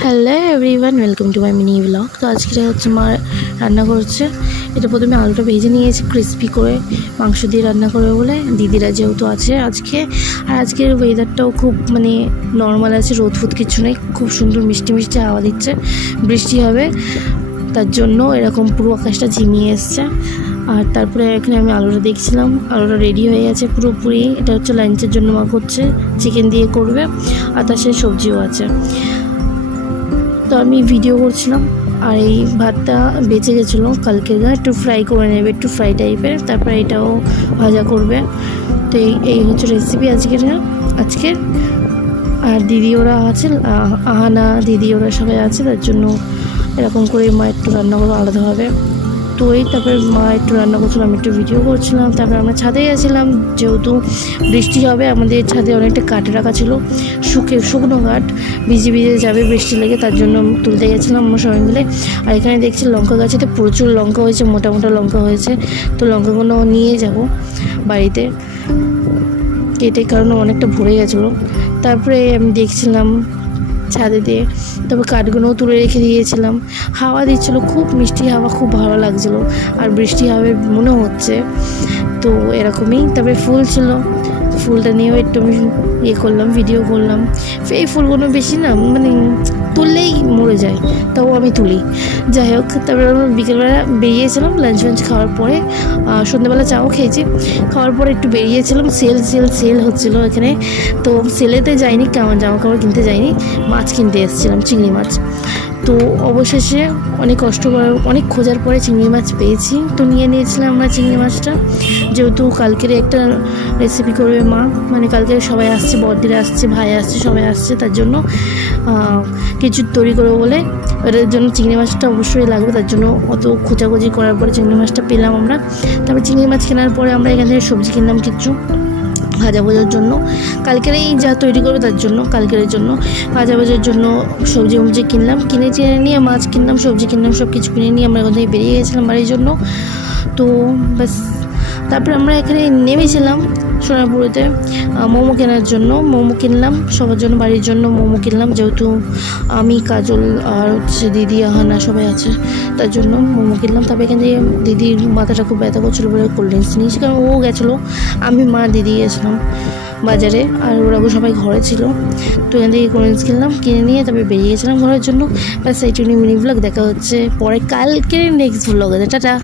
Hello everyone, welcome to my mini blog. তো আজকে হচ্ছে মা রান্না করছে। এটা প্রথমে আলুটা ভেজে নিয়েছে ক্রিস্পি করে, মাংস দিয়ে রান্না করবে বলে। দিদিরা যেহেতু আছে আজকে, আর আজকের ওয়েদারটাও খুব নর্মাল আছে, রোদ ফুদ কিছু নেই, খুব সুন্দর মিষ্টি মিষ্টি হাওয়া দিচ্ছে, বৃষ্টি হবে, তার জন্য এরকম পুরো আকাশটা ঝিমিয়ে এসছে। আর তারপরে এখানে আমি আলুটা দেখছিলাম, আলুটা রেডি হয়ে গেছে পুরোপুরি। এটা হচ্ছে লাঞ্চের জন্য মা করছে, চিকেন দিয়ে করবে, আর তার সাথে সবজিও আছে। তো আমি ভিডিও করছিলাম, আর এই ভাতটা বেঁচে গেছিলো কালকের, একটু ফ্রাই করে নেবে, একটু ফ্রাই টাইপের, তারপরে এটাও ভাজা করবে। তো এই হচ্ছে রেসিপি আজকের। আর দিদি ওরা আছে, আহানা দিদি ওরা সবাই আছে, তার জন্য এরকম করে মা একটু রান্না করবো আলাদাভাবে। তো তারপরে মা একটু রান্না করছিলাম, আমি একটু ভিডিও করছিলাম। তারপরে আমরা ছাদে গেছিলাম, যেহেতু বৃষ্টি হবে, আমাদের ছাদে অনেকটা কাঠ রাখা ছিল, শুকনো কাঠ, ভিজে যাবে বৃষ্টি লেগে, তার জন্য তুলতে গেছিলাম আমরা সবাই মিলে। আর এখানে দেখছি লঙ্কা গাছেতে প্রচুর লঙ্কা হয়েছে, মোটা মোটা লঙ্কা হয়েছে। তো লঙ্কাগুলো নিয়ে যাব বাড়িতে, কেটে, কারণ অনেকটা ভরে গেছিলো। তারপরে আমি দেখছিলাম ছাদে দিয়ে, তারপর কাঠগুলোও তুলে রেখে দিয়েছিলাম। হাওয়া দিচ্ছিলো, খুব মিষ্টি হাওয়া, খুব ভালো লাগছিলো, আর বৃষ্টি হবে মনে হচ্ছে। তো এরকমই। তারপরে ফুল ছিল, ফুলটা নিয়েও একটু আমি করলাম, ভিডিও করলাম। এই ফুলগুলো বেশি তুললেই মরে যায়, তাও আমি তুলি। যাই হোক, তারপরে আমরা বিকেলবেলা বেরিয়েছিলাম লাঞ্চ খাওয়ার পরে, সন্ধ্যাবেলা চাও খেয়েছি, খাওয়ার পরে একটু বেরিয়েছিলাম। সেল হচ্ছিলো এখানে। তো সেলেতে যাইনি, জামা কাপড় কিনতে যাইনি, মাছ কিনতে এসেছিলাম, চিংড়ি মাছ। তো অবশেষে অনেক খোঁজার পরে চিংড়ি মাছ পেয়েছি, তো নিয়ে নিয়েছিলাম আমরা চিংড়ি মাছটা। যেহেতু কালকের একটা রেসিপি করবে মা, কালকে সবাই আসছে, বড়দিরা আসছে, ভাই আসছে, সবাই আসছে, তার জন্য কিছু তৈরি করবো বলে, এটার জন্য চিংড়ি মাছটা অবশ্যই লাগবে। তার জন্য অত খোঁজাখুঁজি করার পরে চিংড়ি মাছটা পেলাম আমরা। তারপর চিংড়ি মাছ কেনার পরে আমরা এখান থেকে সবজি কিনলাম কিছু ভাজা ভাজার জন্য, কালকেরই যা তৈরি করবে তার জন্য, কালকের জন্য ভাজা ভাজার জন্য সবজি কিনলাম, কিনে নিয়ে মাছ কিনলাম, সবজি কিনলাম, সব কিছু কিনে নিয়ে আমরা এখান থেকে বেরিয়ে গেছিলাম বাড়ির জন্য। তো ব্যাস, তারপরে আমরা এখানে নেমেছিলাম সোনারপুরেতে মোমো কেনার জন্য। মোমো কিনলাম সবার জন্য, বাড়ির জন্য মোমো কিনলাম, যেহেতু আমি, কাজল আর হচ্ছে দিদি, আহানা সবাই আছে, তার জন্য মোমো কিনলাম। তারপরে এখান থেকে দিদির মাথাটা খুব ব্যথা করছিলো বলে কোল্ড ড্রিঙ্কস নিয়েছি, কারণ ও গেছিলো, আমি, মা, দিদি গেছিলাম বাজারে, আর ওরা সবাই ঘরে ছিল। তো এখান থেকে কোল্ড ড্রিঙ্কস কিনলাম, কিনে নিয়ে তারপরে বেরিয়ে গেছিলাম ঘরের জন্য। ব্যাস এইটুকুনি মিনি ব্লগ। দেখা হচ্ছে পরে কালকে নেক্সট ব্লগে। টাটা।